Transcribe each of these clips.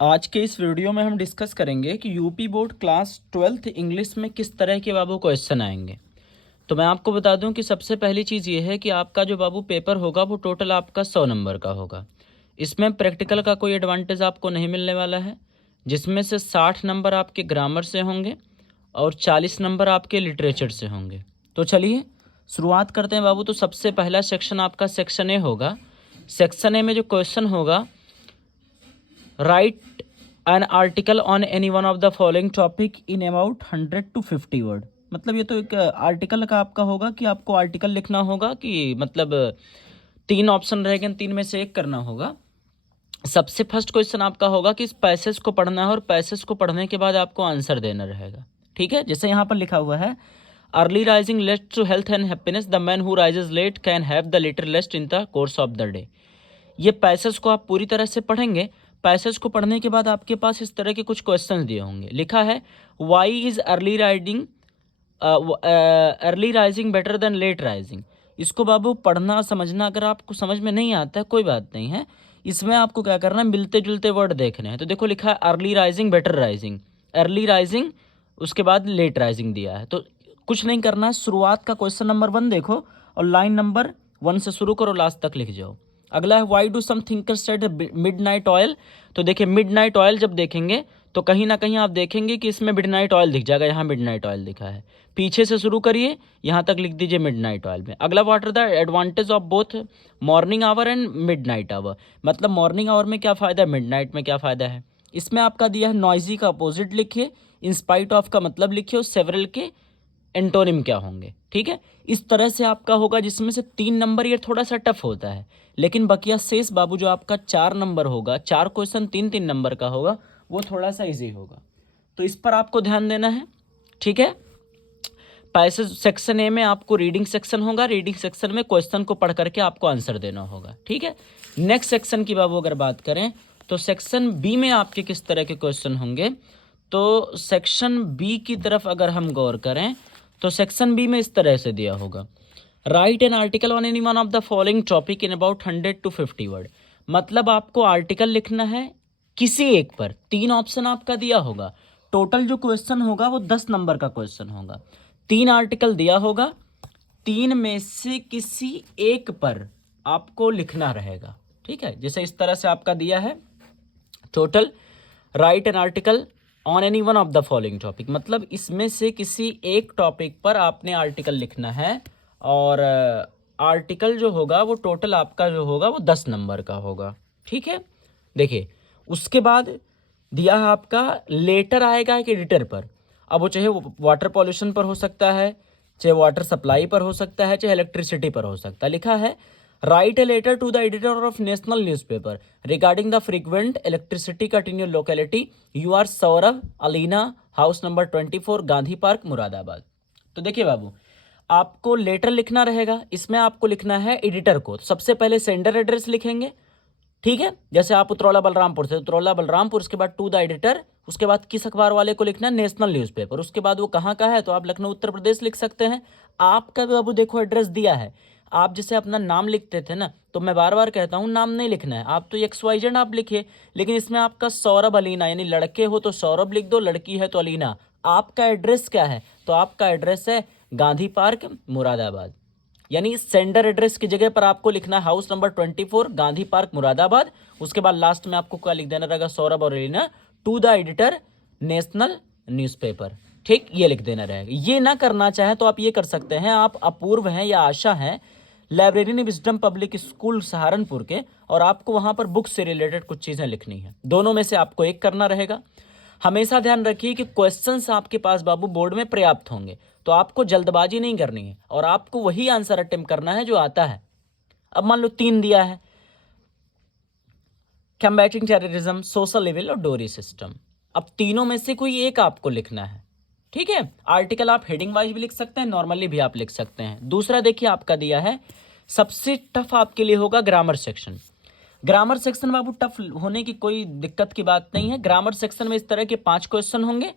आज के इस वीडियो में हम डिस्कस करेंगे कि UP board class 12th English में किस तरह के बाबू क्वेश्चन आएंगे। तो मैं आपको बता दूं कि सबसे पहली चीज़ ये है कि आपका जो बाबू पेपर होगा वो टोटल आपका 100 नंबर का होगा। इसमें प्रैक्टिकल का कोई एडवांटेज आपको नहीं मिलने वाला है, जिसमें से 60 नंबर आपके ग्रामर से होंगे और 40 नंबर आपके लिटरेचर से होंगे। तो चलिए शुरुआत करते हैं बाबू। तो सबसे पहला सेक्शन आपका सेक्शन ए होगा। सेक्शन ए में जो क्वेश्चन होगा, right an article on any one of the following topic in about 100 to 50 word. मतलब ये तो एक आर्टिकल का आपका होगा कि आपको आर्टिकल लिखना होगा कि मतलब 3 ऑप्शन रहेंगे, 3 में से एक करना होगा। सबसे फर्स्ट क्वेश्चन आपका होगा कि इस पैसेज को पढ़ना है और पैसेज को पढ़ने के बाद आपको आंसर देना रहेगा। ठीक है, जैसे यहाँ पर लिखा हुआ है, early rising leads to health and happiness, the man who rises late can have the little lest in the course of the day. ये पैसेज को आप पूरी तरह से पढ़ेंगे। पैसेज को पढ़ने के बाद आपके पास इस तरह के कुछ क्वेश्चंस दिए होंगे। लिखा है, why is early rising better than late rising. इसको बाबू पढ़ना समझना अगर आपको समझ में नहीं आता है कोई बात नहीं है, इसमें आपको क्या करना है, मिलते जुलते वर्ड देखने हैं। तो देखो लिखा है early rising better rising, early rising, उसके बाद लेट राइजिंग दिया है। तो कुछ नहीं करना है, शुरुआत का क्वेश्चन नंबर 1 देखो और लाइन नंबर 1 से शुरू करो, लास्ट तक लिख जाओ। अगला है, why do some thinkers said midnight oil. तो देखिए मिडनाइट ऑयल जब देखेंगे तो कहीं ना कहीं आप देखेंगे कि इसमें मिडनाइट ऑयल दिख जाएगा। यहाँ मिडनाइट ऑयल दिखा है, पीछे से शुरू करिए, यहाँ तक लिख दीजिए मिडनाइट ऑयल में। अगला, what are the advantage of both morning hour and midnight hour. मतलब मॉर्निंग आवर में क्या फ़ायदा है, मिडनाइट में क्या फ़ायदा है। इसमें आपका दिया है नॉइजी का अपोजिट लिखिए, इंस्पाइट ऑफ का मतलब लिखिए और सेवरल के एंटोनिम क्या होंगे। ठीक है, इस तरह से आपका होगा, जिसमें से 3 नंबर ये थोड़ा सा टफ होता है, लेकिन बकिया शेष बाबू जो आपका 4 नंबर होगा, 4 क्वेश्चन 3-3 नंबर का होगा, वो थोड़ा सा इजी होगा। तो इस पर आपको ध्यान देना है। ठीक है, पैसेज सेक्शन ए में आपको रीडिंग सेक्शन होगा, रीडिंग सेक्शन में क्वेश्चन को पढ़ करके आपको आंसर देना होगा। ठीक है, नेक्स्ट सेक्शन की बाबू अगर बात करें तो सेक्शन बी में आपके किस तरह के क्वेश्चन होंगे। तो सेक्शन बी की तरफ अगर हम गौर करें तो सेक्शन बी में इस तरह से दिया होगा, right an article on any one of the following topic in about 100 to 50 word. मतलब आपको आर्टिकल लिखना है किसी एक पर। 3 ऑप्शन आपका दिया होगा, टोटल जो क्वेश्चन होगा वो 10 नंबर का क्वेश्चन होगा। 3 आर्टिकल दिया होगा, 3 में से किसी एक पर आपको लिखना रहेगा। ठीक है, जैसे इस तरह से आपका दिया है, total right an article on any one of the following topic. मतलब इसमें से किसी एक टॉपिक पर आपने आर्टिकल लिखना है और आर्टिकल जो होगा वो टोटल आपका जो होगा वो 10 नंबर का होगा। ठीक है, देखिए उसके बाद दिया है आपका लेटर आएगा एक एडिटर पर। अब वो चाहे वाटर पॉल्यूशन पर हो सकता है, चाहे वाटर सप्लाई पर हो सकता है, चाहे इलेक्ट्रिसिटी पर हो सकता है। लिखा है, write a letter to the editor of national newspaper regarding the frequent electricity cut in your locality. You are Saurabh Alina, house number 24, Gandhi park, Moradabad. तो देखिए बाबू, आपको लेटर लिखना रहेगा, इसमें आपको लिखना है एडिटर को। सबसे पहले सेंडर एड्रेस लिखेंगे। ठीक है, जैसे आप उतरौला बलरामपुर से, उतरौला बलरामपुर, उसके बाद टू द एडिटर, उसके बाद किस अखबार वाले को लिखना है, नेशनल न्यूज़पेपर। उसके बाद वो कहाँ का है, तो आप लखनऊ उत्तर प्रदेश लिख सकते हैं। आपका बाबू देखो एड्रेस दिया है, आप जैसे अपना नाम लिखते थे ना, तो मैं बार बार कहता हूँ नाम नहीं लिखना है, आप तो XYZ आप लिखिए, लेकिन इसमें आपका सौरभ अलीना, यानी लड़के हो तो सौरभ लिख दो, लड़की है तो अलीना। आपका एड्रेस क्या है, तो आपका एड्रेस है गांधी पार्क, मुरादाबाद। यानी सेंडर एड्रेस की जगह पर आपको लिखना है house number 24, Gandhi park, Moradabad. उसके बाद लास्ट में आपको क्या लिख देना रहेगा, सौरभ और Alina, to the editor national newspaper. ठीक, ये लिख देना रहेगा। ये ना करना चाहे तो आप ये कर सकते हैं, आप अपूर्व हैं या आशा हैं, library wisdom public school Saharanpur के, और आपको वहाँ पर बुक से रिलेटेड कुछ चीज़ें लिखनी है। दोनों में से आपको एक करना रहेगा। हमेशा ध्यान रखिए कि क्वेश्चंस आपके पास बाबू बोर्ड में पर्याप्त होंगे, तो आपको जल्दबाजी नहीं करनी है और आपको वही आंसर अटेम्प्ट करना है जो आता है। अब मान लो 3 दिया है, कम्बैटिंग टेररिज्म, सोशल लेवल और डोरी सिस्टम। अब तीनों में से कोई एक आपको लिखना है। ठीक है, आर्टिकल आप हेडिंग वाइज भी लिख सकते हैं, नॉर्मली भी आप लिख सकते हैं। दूसरा देखिए आपका दिया है, सबसे टफ आपके लिए होगा ग्रामर सेक्शन। ग्रामर सेक्शन बाबू टफ होने की कोई दिक्कत की बात नहीं है। ग्रामर सेक्शन में इस तरह के 5 क्वेश्चन होंगे।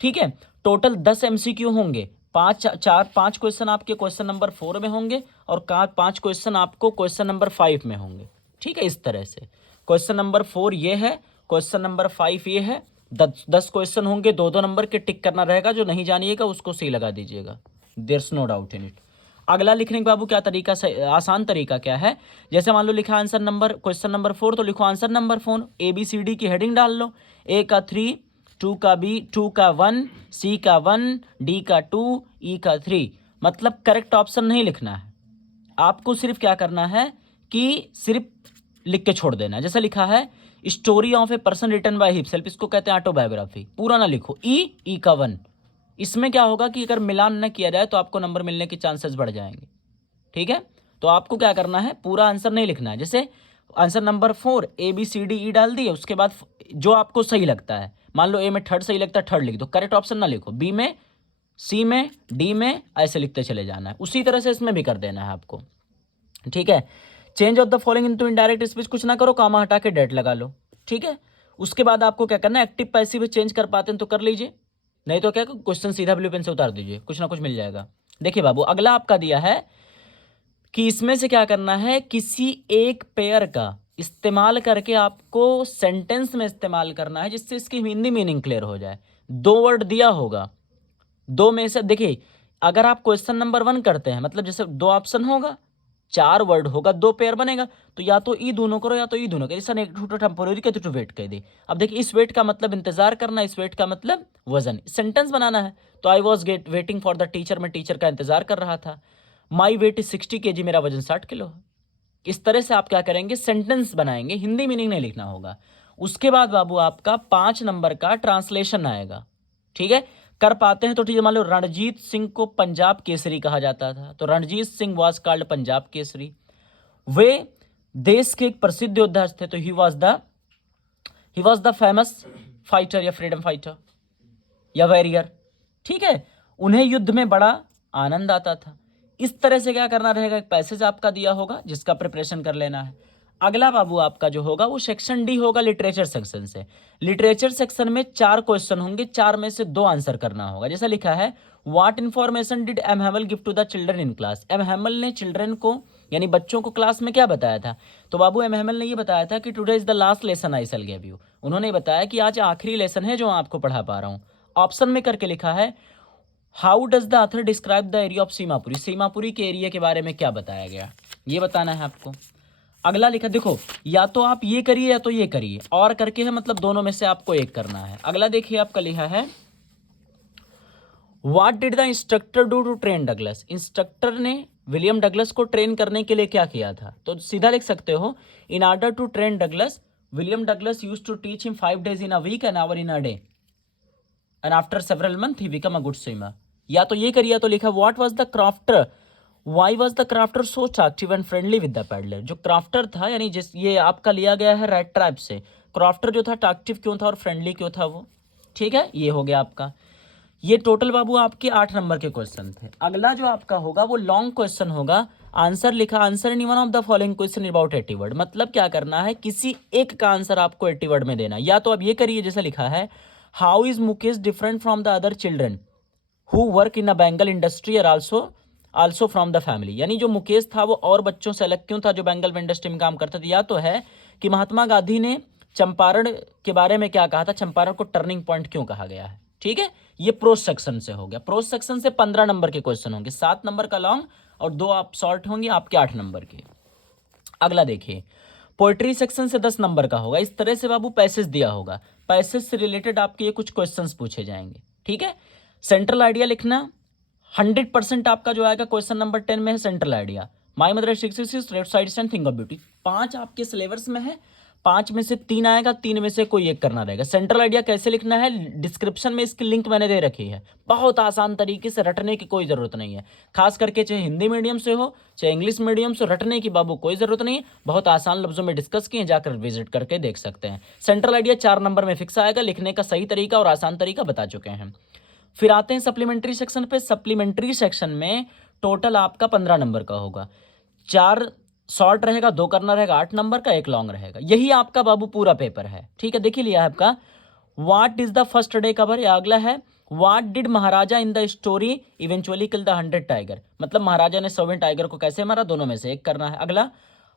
ठीक है, टोटल 10 MCQ होंगे। 5 क्वेश्चन आपके क्वेश्चन नंबर 4 में होंगे और 5 क्वेश्चन आपको क्वेश्चन नंबर 5 में होंगे। ठीक है, इस तरह से क्वेश्चन नंबर 4 ये है क्वेश्चन नंबर 5 ये है। 10 क्वेश्चन होंगे, 2-2 नंबर के, टिक करना रहेगा, जो नहीं जानिएगा उसको सी लगा दीजिएगा, there's no doubt in it. अगला लिखने के बाबू क्या तरीका से, आसान तरीका क्या है, जैसे मान लो लिखा आंसर नंबर, क्वेश्चन नंबर 4, तो लिखो आंसर नंबर 4, ABCD की हेडिंग डाल लो, ए का 3, 2 का 1, सी का 1, डी का 2, ई का 3। मतलब करेक्ट ऑप्शन नहीं लिखना है आपको, सिर्फ क्या करना है कि सिर्फ लिख के छोड़ देना है। जैसा लिखा है story of a person written by himself, इसको कहते हैं ऑटोबायोग्राफी, पूरा ना लिखो, ई का 1। इसमें क्या होगा कि अगर मिलान न किया जाए तो आपको नंबर मिलने के चांसेस बढ़ जाएंगे, ठीक है। तो आपको क्या करना है, पूरा आंसर नहीं लिखना है। जैसे आंसर नंबर 4 ABCDE डाल दिए, उसके बाद जो आपको सही लगता है, मान लो ए में 3rd सही लगता है 3rd लिख दो, करेक्ट ऑप्शन ना लिखो, बी में, सी में, डी में, ऐसे लिखते चले जाना है। उसी तरह से इसमें भी कर देना है आपको, ठीक है। Change of the following into indirect speech, कुछ ना करो, कामा हटा के डेट लगा लो, ठीक है। उसके बाद आपको क्या करना है, एक्टिव पैसिव चेंज कर पाते हैं तो कर लीजिए, नहीं तो क्या क्वेश्चन सीधा ब्लू पेन से उतार दीजिए, कुछ ना कुछ मिल जाएगा। देखिए बाबू, अगला आपका दिया है कि इसमें से क्या करना है, किसी एक पेयर का इस्तेमाल करके आपको सेंटेंस में इस्तेमाल करना है जिससे इसकी हिंदी मीनिंग क्लियर हो जाए। 2 वर्ड दिया होगा, 2 में से देखिए, अगर आप क्वेश्चन नंबर 1 करते हैं, मतलब जैसे 2 ऑप्शन होगा, 4 वर्ड होगा, 2 पेयर बनेगा, तो या तो ई दोनों करो या तो ई दोनों करो। जैसा टेम्पोररी के तो वेट कह दी। अब देखिए, इस वेट का मतलब इंतजार करना, इस वेट का मतलब वजन, सेंटेंस बनाना है। तो I was waiting for the teacher, मैं टीचर का इंतजार कर रहा था। माई वेट इज 60 kg, मेरा वजन 60 किलो है। इस तरह से आप क्या करेंगे, सेंटेंस बनाएंगे, हिंदी मीनिंग नहीं लिखना होगा। उसके बाद बाबू आपका 5 नंबर का ट्रांसलेशन आएगा, ठीक है। कर पाते हैं तो ठीक है। मान लो रणजीत सिंह को पंजाब केसरी कहा जाता था, तो रणजीत सिंह वाज कॉल्ड पंजाब केसरी। वे देश के एक प्रसिद्ध योद्धा थे, तो he was the famous fighter या फ्रीडम फाइटर या वॉरियर, ठीक है। उन्हें युद्ध में बड़ा आनंद आता था। इस तरह से क्या करना रहेगा, एक पैसेज आपका दिया होगा जिसका प्रिपरेशन कर लेना है। अगला बाबू आपका जो होगा वो सेक्शन डी होगा, लिटरेचर सेक्शन से। लिटरेचर सेक्शन में 4 क्वेश्चन होंगे, 4 में से 2 आंसर करना होगा। जैसा लिखा है, what information did M Hamel give to the children in class. M Hamel ने चिल्ड्रन को, यानी बच्चों को, क्लास में क्या बताया था। तो बाबू एम हैमल ने ये बताया था कि today is the last lesson I shell give you. उन्होंने बताया कि आज आखिरी लेसन है जो आपको पढ़ा पा रहा हूँ। ऑप्शन में करके लिखा है, how does the author describe the area of Seemapuri. Seemapuri के एरिया के बारे में क्या बताया गया, ये बताना है आपको। अगला लिखा, देखो या तो आप ये करिए या तो ये करिए, और करके है मतलब दोनों में से आपको एक करना है। अगला देखिए आपका लिखा है, what did the instructor do to train Douglas. Instructor ने विलियम डगलस को ट्रेन करने के लिए क्या किया था। तो सीधा लिख सकते हो, in order to train Douglas, William Douglas used to teach him 5 days in a week, an hour in a day, and after several month he become a good swimmer. या तो ये करिए, तो लिखा, what was the crofter, why was the crofter so active and friendly with the peddler. जो crofter था, यानी जिस, ये आपका लिया गया है रेड ट्राइब से, क्राफ्टर जो था एक्टिव क्यों था और फ्रेंडली क्यों था वो, ठीक है। ये हो गया आपका। ये टोटल बाबू आपके 8 नंबर के क्वेश्चन थे। अगला जो आपका होगा वो लॉन्ग क्वेश्चन होगा। आंसर लिखा, answer in one of the following question about 80 word. मतलब क्या करना है, किसी एक का आंसर आपको 80 वर्ड में देना। या तो अब ये करिए, जैसा लिखा है, how is Mukesh different from the other children who work in a Bengal industry और आल्सो फ्रॉम द फैमिली। यानी जो मुकेश था वो और बच्चों से अलग क्यों था जो बेंगल इंडस्ट्री में काम करता था। या तो है कि महात्मा गांधी ने चंपारण के बारे में क्या कहा था, चंपारण को टर्निंग पॉइंट क्यों कहा गया है, ठीक है। ये प्रोज सेक्शन से हो गया। प्रोज सेक्शन से 15 नंबर के क्वेश्चन होंगे, 7 नंबर का लॉन्ग और 2 आप शॉर्ट होंगे, आपके 8 नंबर के। अगला देखिए, पोएट्री सेक्शन से 10 नंबर का होगा। इस तरह से बाबू पैसेज दिया होगा, पैसेज से रिलेटेड आपके ये कुछ क्वेश्चंस पूछे जाएंगे, ठीक है। सेंट्रल आइडिया लिखना 100% आपका जो आएगा क्वेश्चन नंबर 10 में है central idea. My mother 666 left side and think of beauty. 5 आपके सिलेबस में है, 5 में से 3 आएगा, 3 में से कोई एक करना रहेगा। सेंट्रल आइडिया कैसे लिखना है, डिस्क्रिप्शन में इसकी लिंक मैंने दे रखी है। बहुत आसान तरीके से, रटने की कोई ज़रूरत नहीं है। खास करके चाहे हिंदी मीडियम से हो चाहे इंग्लिश मीडियम से, रटने की बाबू कोई ज़रूरत नहीं है। बहुत आसान लफ्जों में डिस्कस किए, जाकर विजिट करके देख सकते हैं। सेंट्रल आइडिया 4 नंबर में फिक्स आएगा। लिखने का सही तरीका और आसान तरीका बता चुके हैं। फिर आते हैं सप्लीमेंट्री सेक्शन पे। सप्लीमेंट्री सेक्शन में टोटल आपका 15 नंबर का होगा। 4 शॉर्ट रहेगा, 2 करना रहेगा, 8 नंबर का, 1 लॉन्ग रहेगा। यही आपका बाबू पूरा पेपर है, ठीक है। देखिए लिया है आपका, what is the first day cover. या अगला है, what did Maharaja in the story eventually kill the 100 tiger. मतलब महाराजा ने 100 टाइगर को कैसे मारा, दोनों में से एक करना है। अगला,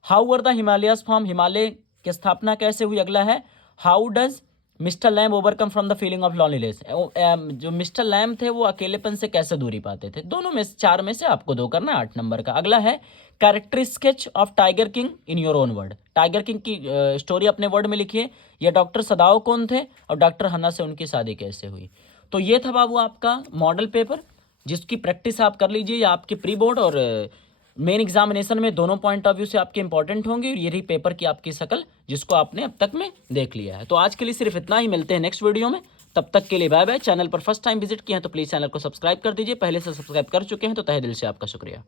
how were the Himalayas form. Himalaya की स्थापना कैसे हुई। अगला है, how does Mr Lamb overcome from the feeling of loneliness, जो मिस्टर लैम थे वो अकेलेपन से कैसे दूरी पाते थे। दोनों में से, चार में से आपको दो करना है, 8 नंबर का। अगला है character sketch of tiger king in your own word, tiger king की स्टोरी अपने वर्ड में लिखिए। ये डॉक्टर सदाओ कौन थे और डॉक्टर हन्ना से उनकी शादी कैसे हुई। तो ये था बाबू आपका मॉडल पेपर, जिसकी प्रैक्टिस आप कर लीजिए। या आपके प्री बोर्ड और मेन एग्जामिनेशन में दोनों पॉइंट ऑफ व्यू से आपके इंपॉर्टेंट होंगे। और ये रही पेपर की आपकी शक्ल, जिसको आपने अब तक में देख लिया है। तो आज के लिए सिर्फ इतना ही, मिलते हैं नेक्स्ट वीडियो में। तब तक के लिए बाय बाय। चैनल पर फर्स्ट टाइम विजिट किए हैं तो प्लीज़ चैनल को सब्सक्राइब कर दीजिए, पहले से सब्सक्राइब कर चुके हैं तो तहे दिल से आपका शुक्रिया।